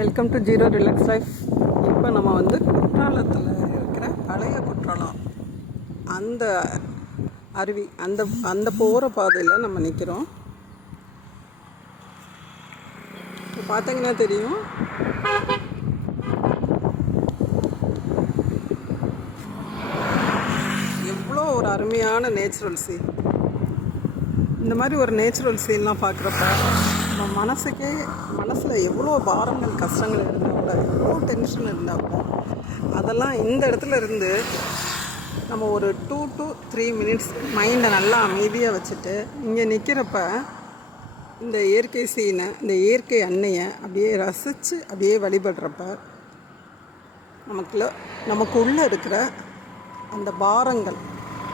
Welcome to zero relax life. இப்போ நம்ம வந்து குற்றாலத்தில் இருக்கிற பழைய குற்றாலம் அந்த அருவி அந்த போகிற பாதையில் நம்ம நிற்கிறோம். இப்போ பார்த்தீங்கன்னா தெரியும், எவ்வளோ ஒரு அருமையான நேச்சுரல் சீன். இந்த மாதிரி ஒரு நேச்சுரல் சீன்லாம் பார்க்குறப்ப நம்ம மனசில் எவ்வளோ பாரங்கள் கஷ்டங்கள் இருந்தால் கூட, எவ்வளோ டென்ஷன் இருந்தால் கூட, அதெல்லாம் இந்த இடத்துல இருந்து நம்ம ஒரு 2 to 3 minutes மைண்டை நல்லா அமைதியாக வச்சுட்டு இங்கே நிற்கிறப்ப இந்த இயற்கை சீனை, இந்த இயற்கை அன்னையை அப்படியே ரசித்து அப்படியே வழிபடுறப்ப நமக்குள்ளே இருக்கிற அந்த பாரங்கள்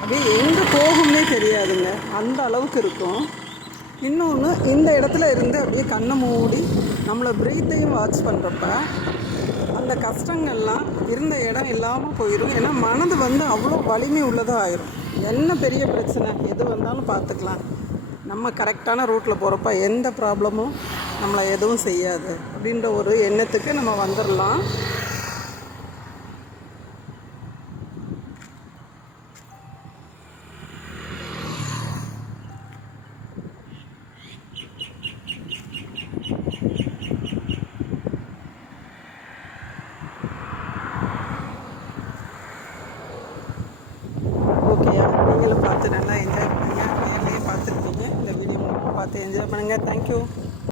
அப்படியே எங்கே போகும்னே தெரியாதுங்க, அந்த அளவுக்கு இருக்கும். இன்னொன்று, இந்த இடத்துல இருந்து அப்படியே கண்ணை மூடி நம்மளை ப்ரீத்தையும் வாட்ச் பண்ணுறப்ப அந்த கஷ்டங்கள்லாம் இருந்த இடம் இல்லாமல் போயிடும். ஏன்னா மனது வந்து அவ்வளோ வலிமை உள்ளதாக ஆயிரும். என்ன பெரிய பிரச்சனை எது வந்தாலும் பார்த்துக்கலாம், நம்ம கரெக்டான ரூட்டில் போகிறப்ப எந்த ப்ராப்ளமும் நம்மளை எதுவும் செய்யாது அப்படின்ற ஒரு எண்ணத்துக்கு நம்ம வந்துடலாம். ஓகேயா, நீங்களும் பார்த்து நல்லா என்ஜாய் பண்ணுங்கள். நேர்லேயே பார்த்துருப்பீங்க, இந்த வீடியோ மூலமாக பார்த்து என்ஜாய் பண்ணுங்கள். தேங்க்யூ.